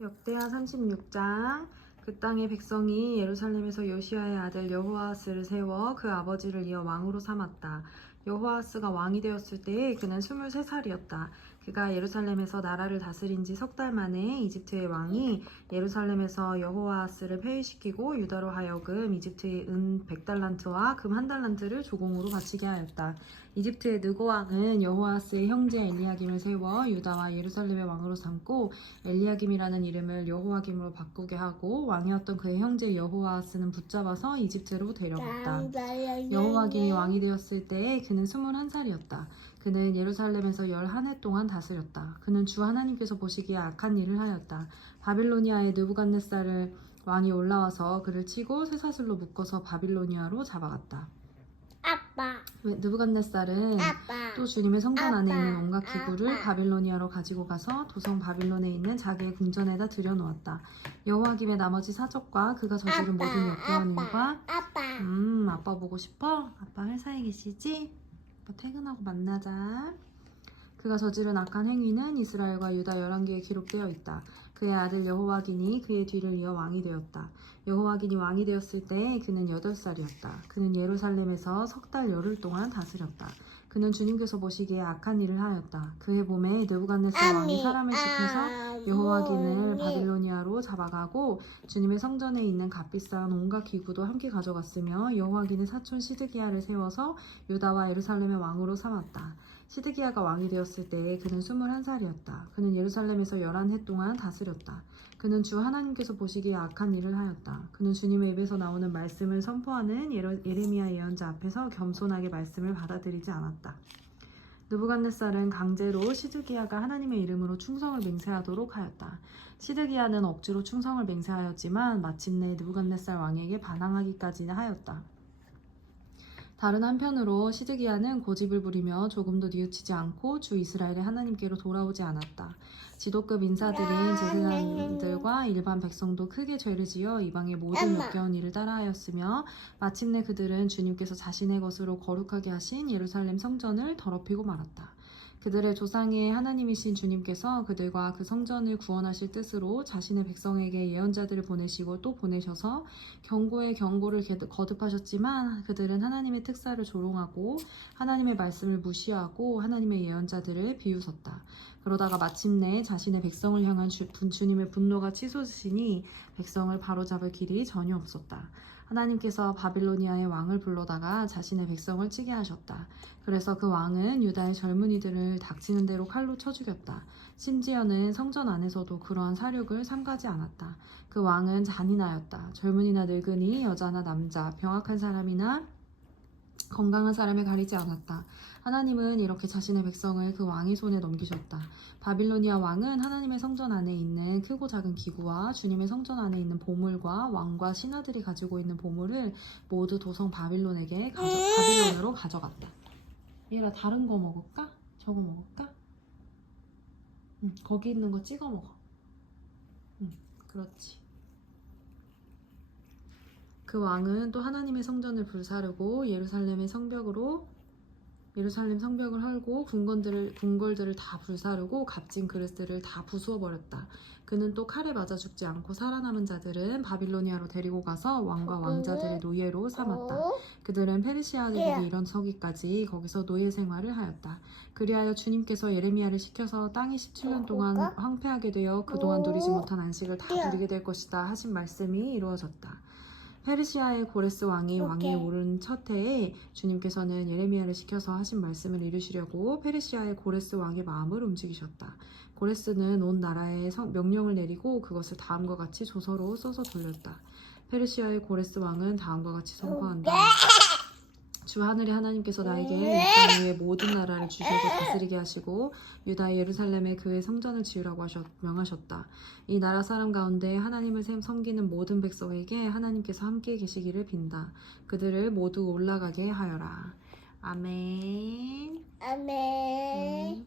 역대하 36장. 그 땅의 백성이 예루살렘에서 요시야의 아들 여호아스를 세워 그 아버지를 이어 왕으로 삼았다. 여호아스가 왕이 되었을 때 그는 23살이었다. 그가 예루살렘에서 나라를 다스린 지 석 달 만에 이집트의 왕이 예루살렘에서 여호아스를 폐위시키고 유다로 하여금 이집트의 은 100달란트와 금 1달란트를 조공으로 바치게 하였다. 이집트의 느고 왕은 여호아스의 형제 엘리야김을 세워 유다와 예루살렘의 왕으로 삼고 엘리야김이라는 이름을 여호와김으로 바꾸게 하고 왕이었던 그의 형제 여호아스는 붙잡아서 이집트로 데려갔다. 여호와김이 왕이 되었을 때 그는 21살이었다. 그는 예루살렘에서 11해 동안 다스렸다. 그는 주 하나님께서 보시기에 악한 일을 하였다. 바빌로니아의 느부갓네살 왕이 올라와서 그를 치고 쇠사슬로 묶어서 바빌로니아로 잡아갔다. 아빠. 느부갓네살은 또 주님의 성전 안에 있는 온갖 기구를 바빌로니아로 가지고 가서 도성 바빌론에 있는 자기의 궁전에다 들여놓았다. 여호와김의 나머지 사적과 그가 저지른 모든 역겨운 일과 아빠 보고 싶어? 아빠 회사에 계시지? 아빠 퇴근하고 만나자. 그가 저지른 악한 행위는 이스라엘과 유다 11개에 기록되어 있다. 그의 아들 여호와긴이 그의 뒤를 이어 왕이 되었다. 여호와긴이 왕이 되었을 때 그는 8살이었다. 그는 예루살렘에서 석 달 열흘 동안 다스렸다. 그는 주님께서 보시기에 악한 일을 하였다. 그해 봄에 느부갓네살 왕이 사람을 시켜서 여호와긴을 바빌로니아로 잡아가고 주님의 성전에 있는 값비싼 온갖 기구도 함께 가져갔으며 여호와긴의 사촌 시드기야를 세워서 유다와 예루살렘의 왕으로 삼았다. 시드기야가 왕이 되었을 때 그는 21살이었다. 그는 예루살렘에서 11해 동안 다스렸다. 그는 주 하나님께서 보시기에 악한 일을 하였다. 그는 주님의 입에서 나오는 말씀을 선포하는 예레미야 예언자 앞에서 겸손하게 말씀을 받아들이지 않았다. 느부갓네살은 강제로 시드기야가 하나님의 이름으로 충성을 맹세하도록 하였다. 시드기야는 억지로 충성을 맹세하였지만 마침내 느부갓네살 왕에게 반항하기까지 하였다. 다른 한편으로 시드기야는 고집을 부리며 조금도 뉘우치지 않고 주 이스라엘의 하나님께로 돌아오지 않았다. 지도급 인사들인 제사장들과 일반 백성도 크게 죄를 지어 이방의 모든 역겨운 일을 따라하였으며 마침내 그들은 주님께서 자신의 것으로 거룩하게 하신 예루살렘 성전을 더럽히고 말았다. 그들의 조상의 하나님이신 주님께서 그들과 그 성전을 구원하실 뜻으로 자신의 백성에게 예언자들을 보내시고 또 보내셔서 경고에 경고를 거듭하셨지만 그들은 하나님의 특사를 조롱하고 하나님의 말씀을 무시하고 하나님의 예언자들을 비웃었다. 그러다가 마침내 자신의 백성을 향한 주님의 분노가 치솟으시니 백성을 바로잡을 길이 전혀 없었다. 하나님께서 바빌로니아의 왕을 불러다가 자신의 백성을 치게 하셨다. 그래서 그 왕은 유다의 젊은이들을 닥치는 대로 칼로 쳐 죽였다. 심지어는 성전 안에서도 그러한 사륙을 삼가지 않았다. 그 왕은 잔인하였다. 젊은이나 늙은이, 여자나 남자, 병약한 사람이나 건강한 사람에 가리지 않았다. 하나님은 이렇게 자신의 백성을 그 왕의 손에 넘기셨다. 바빌로니아 왕은 하나님의 성전 안에 있는 크고 작은 기구와 주님의 성전 안에 있는 보물과 왕과 신하들이 가지고 있는 보물을 모두 도성 바빌론으로 가져갔다. 얘라 다른 거 먹을까? 저거 먹을까? 응, 거기 있는 거 찍어 먹어. 응, 그렇지. 그 왕은 또 하나님의 성전을 불사르고 예루살렘 성벽을 헐고 궁궐들을 다 불사르고 값진 그릇들을 다 부수어 버렸다. 그는 또 칼에 맞아 죽지 않고 살아남은 자들은 바빌로니아로 데리고 가서 왕과 왕자들의 노예로 삼았다. 그들은 페르시아 제국이 일어서기까지 거기서 노예 생활을 하였다. 그리하여 주님께서 예레미야를 시켜서 땅이 17년 동안 황폐하게 되어 그동안 누리지 못한 안식을 다 누리게 될 것이다 하신 말씀이 이루어졌다. 페르시아의 고레스 왕이 왕위에 오른 첫 해에 주님께서는 예레미야를 시켜서 하신 말씀을 이루시려고 페르시아의 고레스 왕의 마음을 움직이셨다. 고레스는 온 나라에 명령을 내리고 그것을 다음과 같이 조서로 써서 돌렸다. 페르시아의 고레스 왕은 다음과 같이 선포한다. 주 하늘의 하나님께서 나에게 이 땅 위의 모든 나라를 주셔서 다스리게 하시고 유다 예루살렘에 그의 성전을 지으라고 명하셨다. 이 나라 사람 가운데 하나님을 섬기는 모든 백성에게 하나님께서 함께 계시기를 빈다. 그들을 모두 올라가게 하여라. 아멘. 아멘.